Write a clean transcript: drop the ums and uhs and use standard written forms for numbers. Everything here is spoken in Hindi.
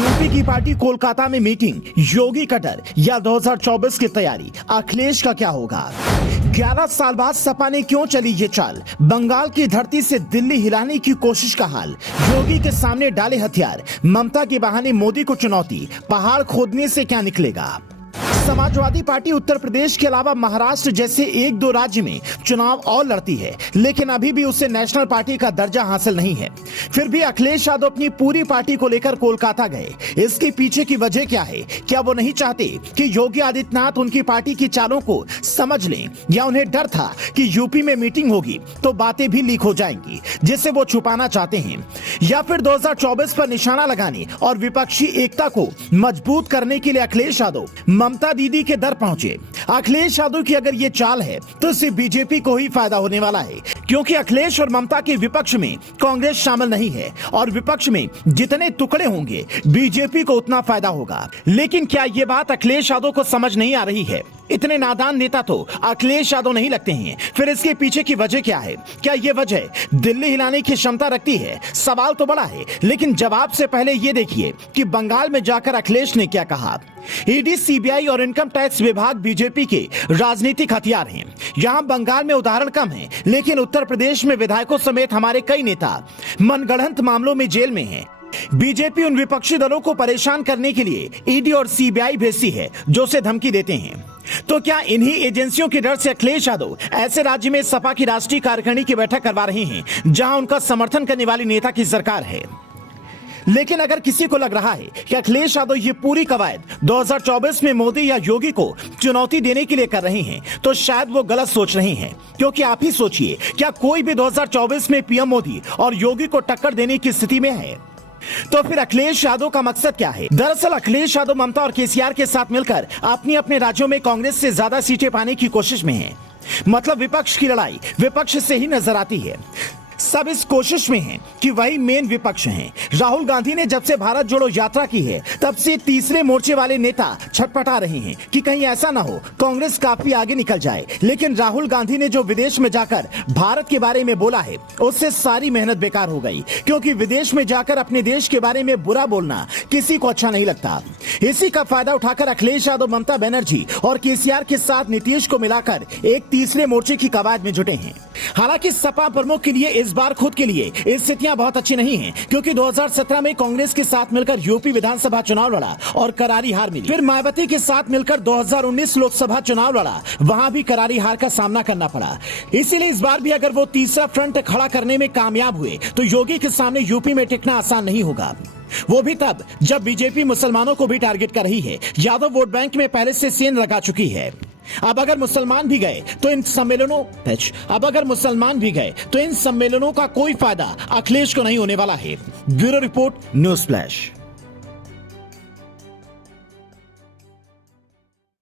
यूपी की पार्टी कोलकाता में मीटिंग, योगी कटर या 2024 की तैयारी, अखिलेश का क्या होगा? 11 साल बाद सपा ने क्यों चली ये चाल? बंगाल की धरती से दिल्ली हिलाने की कोशिश का हाल, योगी के सामने डाले हथियार, ममता के बहाने मोदी को चुनौती, पहाड़ खोदने से क्या निकलेगा? समाजवादी पार्टी उत्तर प्रदेश के अलावा महाराष्ट्र जैसे एक दो राज्य में चुनाव और लड़ती है, लेकिन अभी भी उसे नेशनल पार्टी का दर्जा हासिल नहीं है। फिर भी अखिलेश यादव अपनी पूरी पार्टी को लेकर कोलकाता गए। इसके पीछे की वजह क्या है? क्या वो नहीं चाहते कि योगी आदित्यनाथ उनकी पार्टी की चालों को समझ लें, या उन्हें डर था कि यूपी में मीटिंग होगी तो बातें भी लीक हो जाएंगी, जिसे वो छुपाना चाहते हैं? या फिर 2024 पर निशाना लगाने और विपक्षी एकता को मजबूत करने के लिए अखिलेश यादव ममता दीदी के दर पहुंचे? अखिलेश यादव की अगर ये चाल है तो सिर्फ बीजेपी को ही फायदा होने वाला है, क्योंकि अखिलेश और ममता के विपक्ष में कांग्रेस शामिल नहीं है और विपक्ष में जितने टुकड़े होंगे बीजेपी को उतना फायदा होगा। लेकिन क्या ये बात अखिलेश यादव को समझ नहीं आ रही है? इतने नादान नेता तो अखिलेश यादव नहीं लगते हैं। फिर इसके पीछे की वजह क्या है? क्या ये वजह दिल्ली हिलाने की क्षमता रखती है? सवाल तो बड़ा है, लेकिन जवाब से पहले ये देखिए कि बंगाल में जाकर अखिलेश ने क्या कहा। ईडी, सीबीआई और इनकम टैक्स विभाग बीजेपी के राजनीतिक हथियार हैं। यहाँ बंगाल में उदाहरण कम है, लेकिन उत्तर प्रदेश में विधायकों समेत हमारे कई नेता मनगढ़ंत मामलों में जेल में हैं। बीजेपी उन विपक्षी दलों को परेशान करने के लिए ईडी और सीबीआई भेजती है जो उसे धमकी देते हैं। तो क्या इन्हीं एजेंसियों के डर से अखिलेश यादव ऐसे राज्य में सपा की राष्ट्रीय कार्यकारिणी की बैठक करवा रहे हैं जहां उनका समर्थन करने वाली नेता की सरकार है? लेकिन अगर किसी को लग रहा है कि अखिलेश यादव ये पूरी कवायद 2024 में मोदी या योगी को चुनौती देने के लिए कर रहे हैं, तो शायद वो गलत सोच रहे हैं। क्योंकि आप ही सोचिए, क्या कोई भी 2024 में पीएम मोदी और योगी को टक्कर देने की स्थिति में है? तो फिर अखिलेश यादव का मकसद क्या है? दरअसल अखिलेश यादव ममता और केसीआर के साथ मिलकर अपने अपने राज्यों में कांग्रेस से ज्यादा सीटें पाने की कोशिश में हैं। मतलब विपक्ष की लड़ाई विपक्ष से ही नजर आती है। सब इस कोशिश में हैं कि वही मेन विपक्ष हैं। राहुल गांधी ने जब से भारत जोड़ो यात्रा की है, तब से तीसरे मोर्चे वाले नेता छटपटा रहे हैं कि कहीं ऐसा ना हो कांग्रेस काफी आगे निकल जाए। लेकिन राहुल गांधी ने जो विदेश में जाकर भारत के बारे में बोला है, उससे सारी मेहनत बेकार हो गई, क्योंकि विदेश में जाकर अपने देश के बारे में बुरा बोलना किसी को अच्छा नहीं लगता। इसी का फायदा उठाकर अखिलेश यादव ममता बनर्जी और केसीआर के साथ नीतीश को मिलाकर एक तीसरे मोर्चे की कवायद में जुटे हैं। हालांकि सपा प्रमुख के लिए इस बार खुद के लिए स्थितियां बहुत अच्छी नहीं हैं, क्योंकि 2017 में कांग्रेस के साथ मिलकर यूपी विधानसभा चुनाव लड़ा और करारी हार मिली। फिर मायावती के साथ मिलकर 2019 लोकसभा चुनाव लड़ा, वहां भी करारी हार का सामना करना पड़ा। इसीलिए इस बार भी अगर वो तीसरा फ्रंट खड़ा करने में कामयाब हुए तो योगी के सामने यूपी में टिकना आसान नहीं होगा। वो भी तब जब बीजेपी मुसलमानों को भी टारगेट कर रही है। यादव वोट बैंक में पहले से सेंध लगा चुकी है। अब अगर मुसलमान भी गए तो इन सम्मेलनों का कोई फायदा अखिलेश को नहीं होने वाला है। Bureau report, news flash.